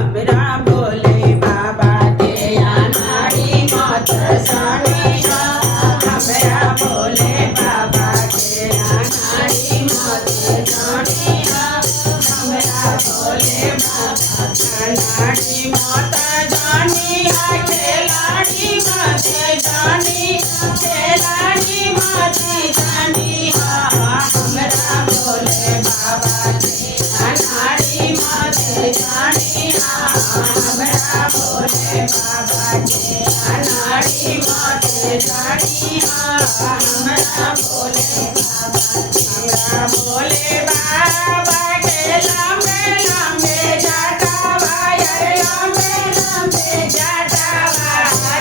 हमरा भोले बाबा के अनाड़ी मत जानिहा हमरा भोले बाबा के अनाड़ी मत जानिहा हमरा भोले बाबा अनाड़ी मत जानिहा खिलाड़ी मत जानिहा खिलाड़ी मत जानिहा हमरा भोले बाबा के अनाड़ी मत जानिहा हमरा भोले बाबा के अनाड़ी मत जानिहा हमरा भोले बाबा के लंबे लंबे जटावा यार लंबे लंबे जटावा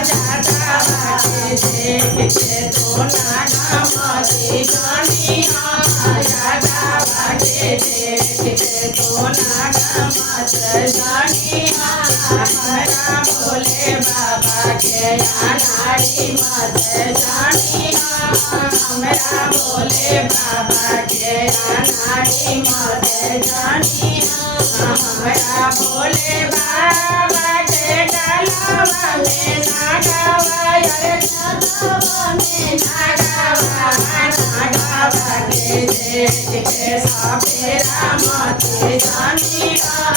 जटावा के देख के तो नागा मत जानिहा जटावा के देख के तो नागा मत जानिहा हमरा भोले बाबा के अनाड़ी मत जानिहा हमरा भोले बाबा के अनाड़ी मत जानिहा हमरा भोले बाबा के गलवा में नागवा यार गलवा में नागवा नागवा के देख के सपेरा मत जानिहा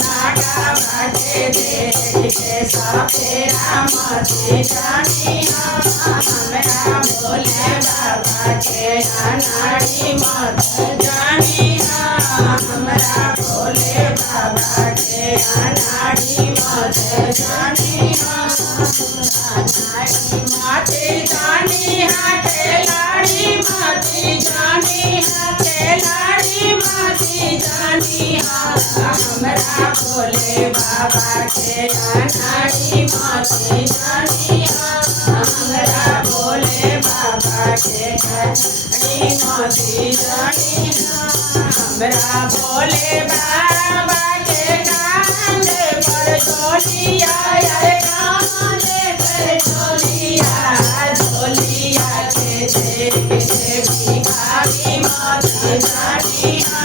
नागवा के देख के सपेरा मत जानिहा हमरा भोले बाबा के अनाड़ी मत जानिहा हमरा भोले बाबा के अनाड़ी मत जानिहा अनाड़ी मत जानिहा खिलाड़ी मत जानिहा खिलाड़ी मत जानिहा हमरा भोले बाबा के अनाड़ी मत जानिहा हमरा भोले बाबा के अनाड़ी मत जानिहा हमरा भोले बाबा के कांधे पर झोलिया यार कांधे पर झोलिया झोलिया के देख के भिखारी मत जानिहा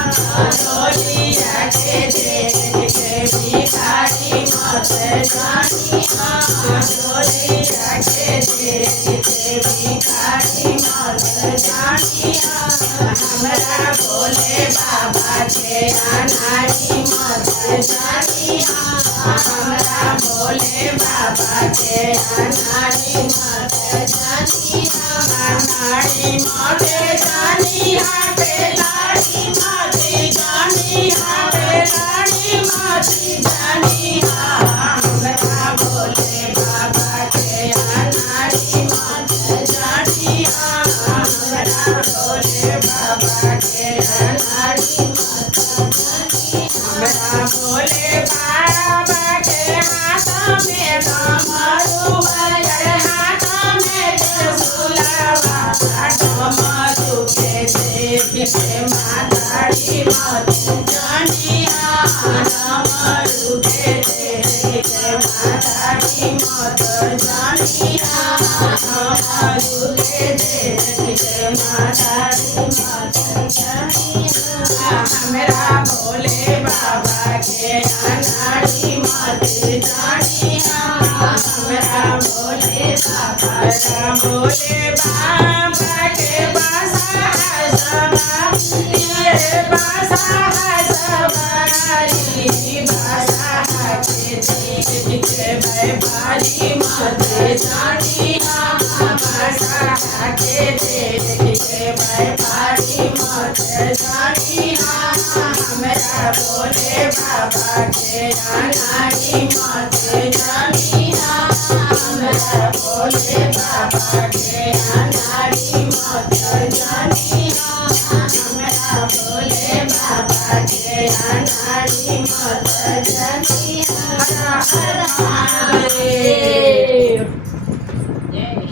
झोलिया के देख के भिखारी मत जानिहा झोलिया के देख के भिखारी मत जानिहा हमरा भोले बाबा के अनाड़ी मत जानिहा हमरा भोले बाबा के अनाड़ी मत जानिहा अनाड़ी मत जानिहा खिलाड़ी मत जानिहा खिलाड़ी मत जानिहा हमरा भोले बाबा के अनाड़ी मत जानिहा हमरा भोले बाबा के अनाड़ी मत हमरा भोले बाबा के हाथ में डमरू यार हाथ में त्रिशूलवा डमरू के देख के माताड़ी मत जानिहा डमरू के देख के माताड़ी मत जानिहा डमरू के देख के माताड़ी मत जानिहा हमरा भोले बाबा के अनाड़ी मत जानिहा हमरा भोले बाबा के बासा सवारी बासा सवारी बासा के देख के व्यापारी मत जानिहा बासा के देख के व्यापारी मत जानिहा हमरा भोले बाबा के अनाड़ी मत जानिहा हमरा भोले बाबा के अनाड़ी मत जानिहा हमरा भोले बाबा के अनाड़ी मत जानिहा